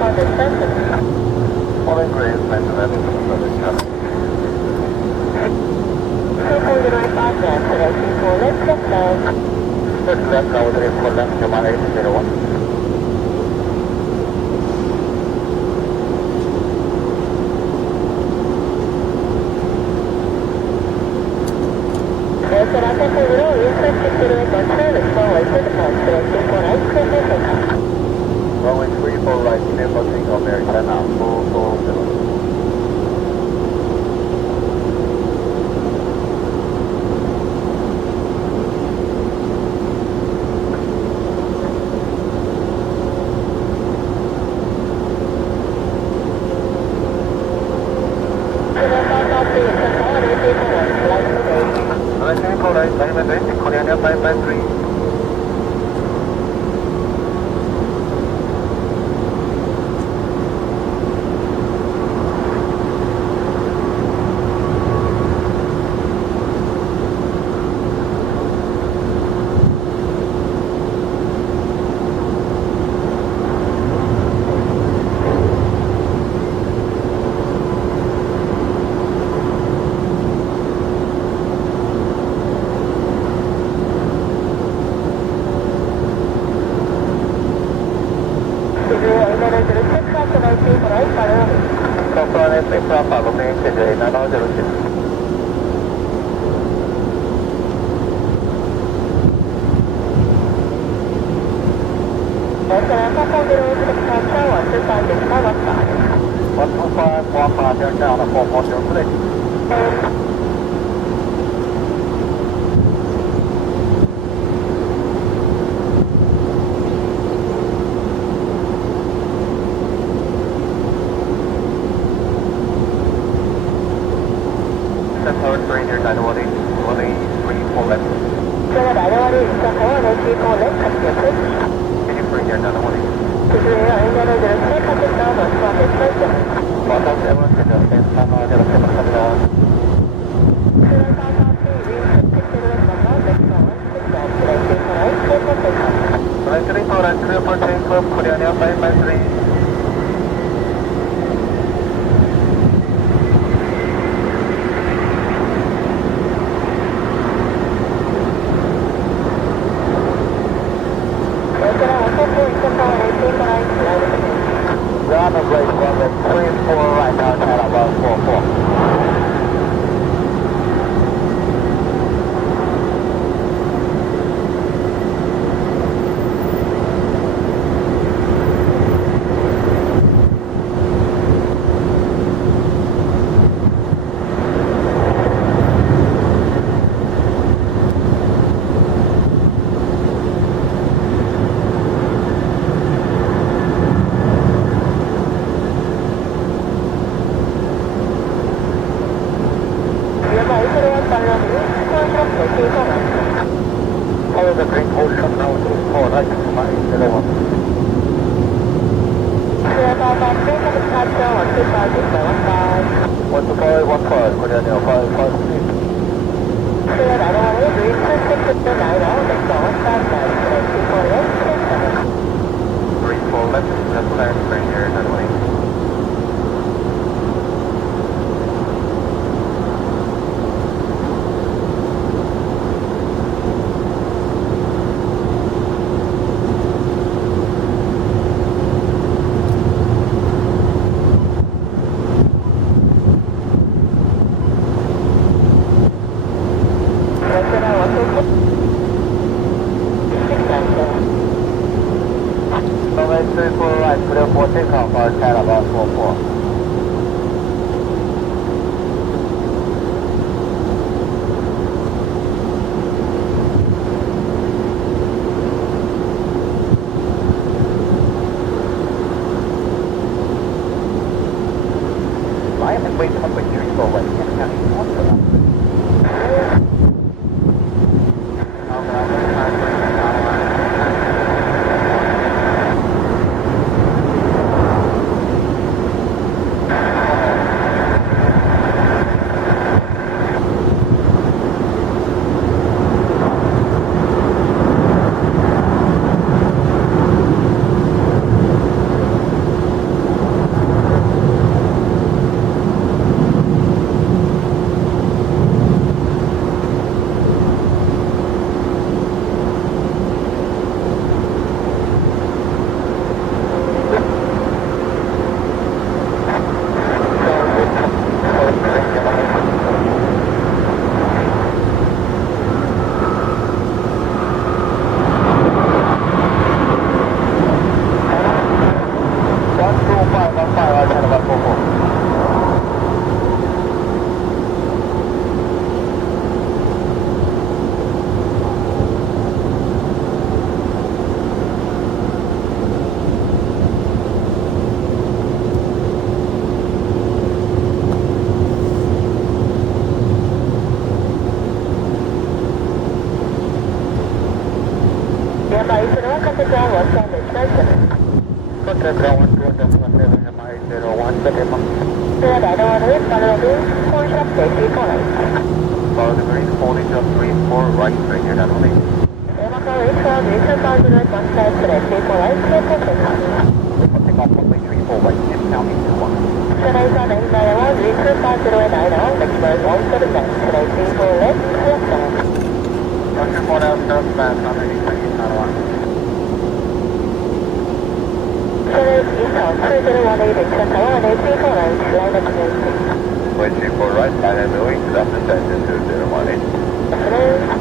for descent. Following green, maintenance for descent. 2405 left, correcting for left, left. First left, now 34 left, Yamaha 801. Serata Pedro, Eastern 608 service forward to the post, correcting for right, clear takeoff. Runway 34 right, Neighbor Tango Americana 440. Right, alignment 20, Korean Air 553. Kaplan F Alpha, Romeo KJ 9006. Tower 125, 15, they're down at 440, please. Tower 3 near 918, 183, left. 제가 나려와를 인사하여 내지고 랩 카트였을 Can you bring your 918? 그중에 알면을 들은 새 카트가 먼저 설정. 17, Sense 3007 갑니다. Right 3 for right, clear for change club, Korean Air 553. Ground of race 1, 3, 4 right now, channel about 44. Follow the Green Ocean now to 4 right, 501. One to 515, Korean Air 553. Green 4 left, left land, right here, 918. Runway 34 right, clear for takeoff, our channel about 44. I am waiting for you to go away. 701, set him up. Clear data 1 follow green, 4 shop safety for right. Follow the green, holding up 34, right, straight here, down 1. Evaco reach for neutral boundary at 1 side, clear for right, clear for takeoff. Take off runway 34, right, discounting 21. Today's on 891, neutral 5090, maximum 179, today 34 left, clear down. Junction 4 now, southbound, underneath, not on. Today eastbound 2018 Incheon Tower and 34 right, line up community. Way 34 right, line and moving, to that descent into 018. Today.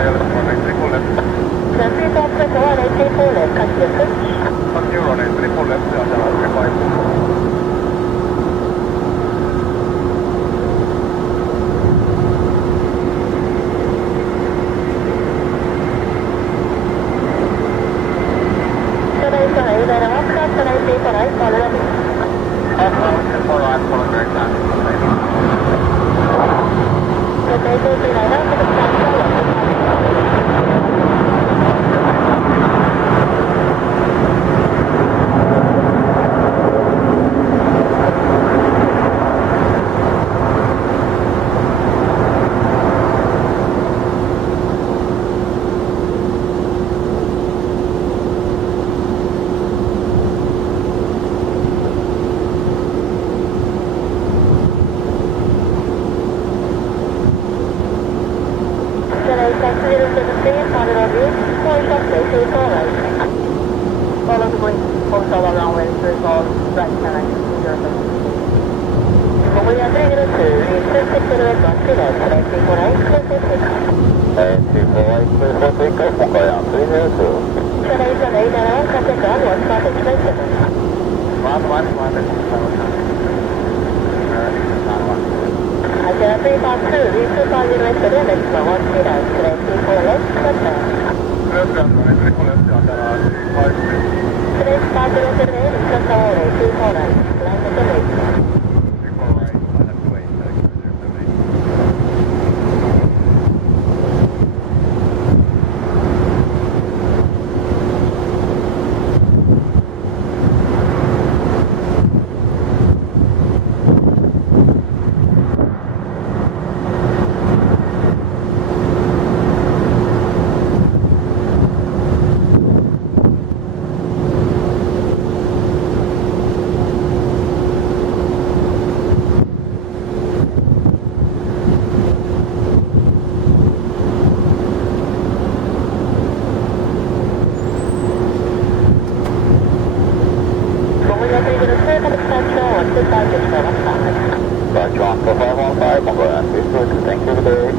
ILS 1834 left. Turn 35 to 1834 left, continue switch. Continue runway 34 left, Antenna 35. Today, sorry, then I'll cross the 1848, follow up. Good day, 239, for the start, follow up. Follow the green, post all around with this all right, can I we are 302, return 601, 348, clear for takeoff. 248, clear for takeoff, Mongolian 302. Today, Sunday, now, contact on 1527. 111. Agenda 352, return 507, next 139, today 34 left, clear down. Clear down, runway 34 left, Antenna 35. Today's 507, return 249, line with the lake. 34 right, Antenna 28, 078. John 4515, Mongolian 302, thank you today.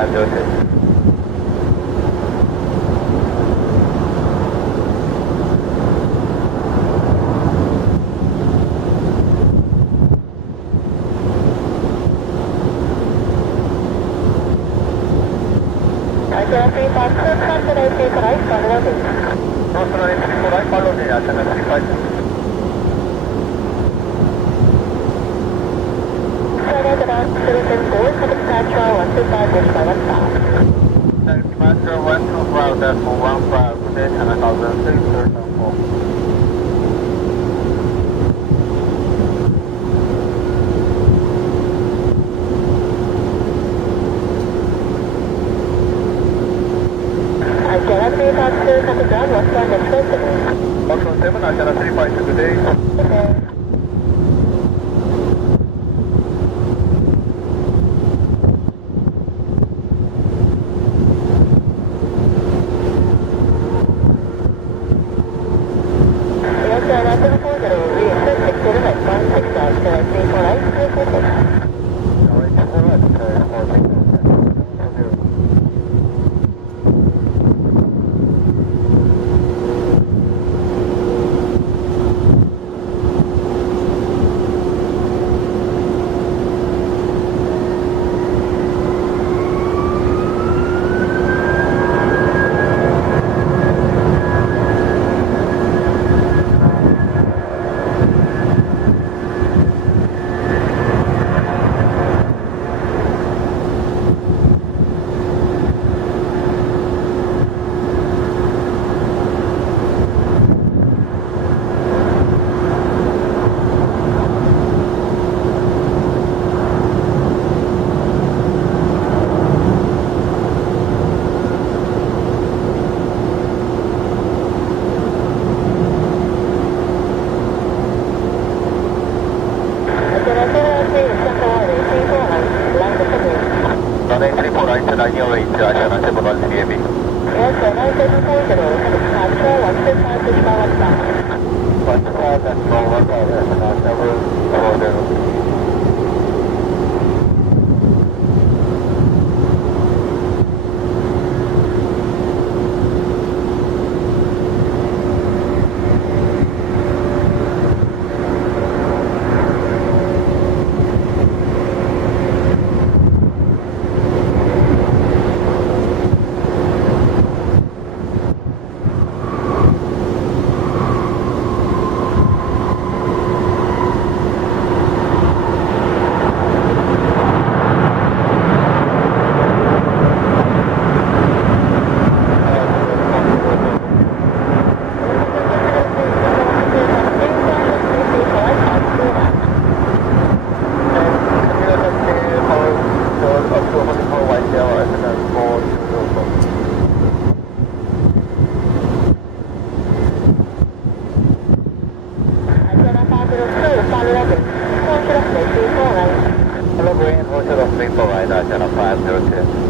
502. Agility 5, continuity for right, follow me. Personal entry for right, follow me, Asana 35. Straight about Citizen 4, Public Patrol 125, this by 15. Thank you, Master 125, that's for 15, good day, 10,006, 34. Agility 5, copy ground, westbound expressway. Also 7, Asana 35, good day. Good day. Yes, sir, that's in 40, reassist 6 to the right, 1 6 out, directly for right, 346. Runway 34 right to 908, Asana 71 CAB. Yes, sir, 9740, Patrol 125, this by 15. 15, that's for 15, Asana 740. Hello, Green, Hotel of Maple Line, Asana 502.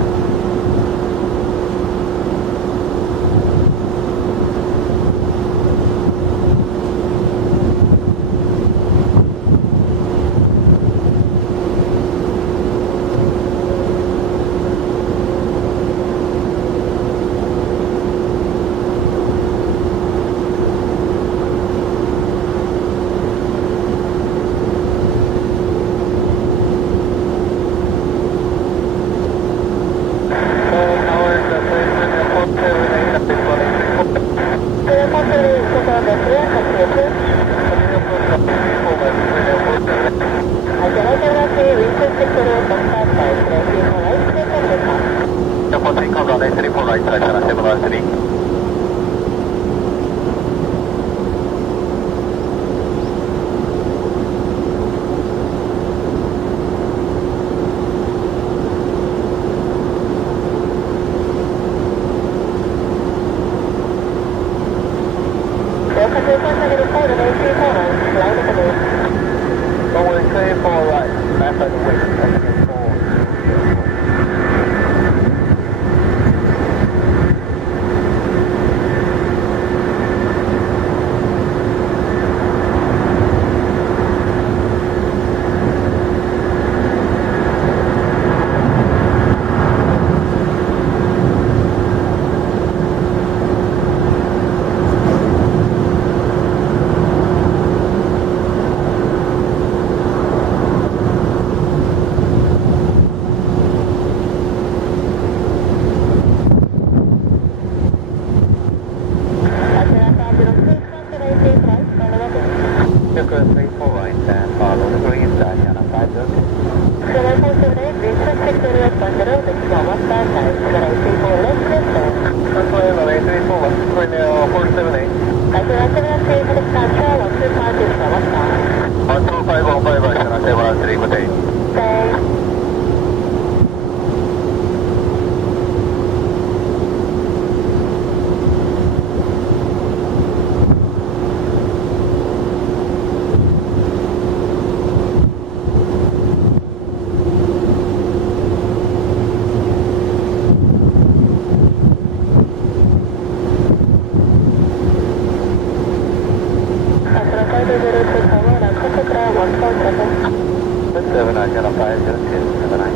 Runway 34 right, left and please, Channel 508. Skyline 478, return 6010, maximum 155, Skyline 34 left, clear clear. Runway runway 34 left, Cornell 478. Roger, roger, roger, heading Central 125, maximum 15. 12515, Channel 713, good day. Thanks. Channel 502, 79.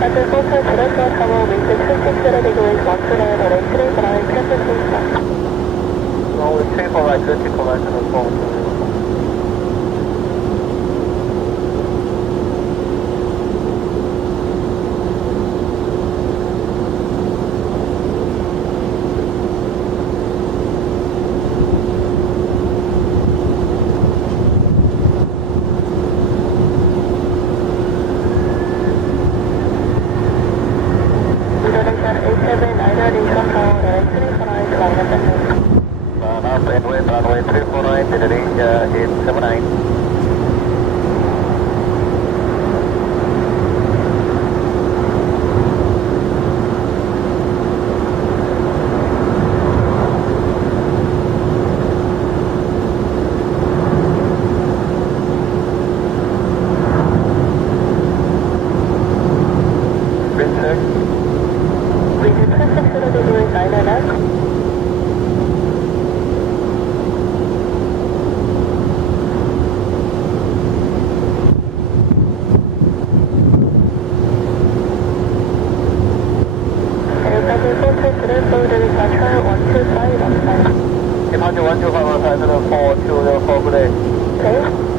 Roger, 420, Tower, wind 260 degrees, 129, runway 34, traffic please. Runway 34 right, 34 right, Channel 420. Runway 349, heading 879. Wind check. Wind 260 degrees, 999. Departure 12515 to the 420 good day. Okay.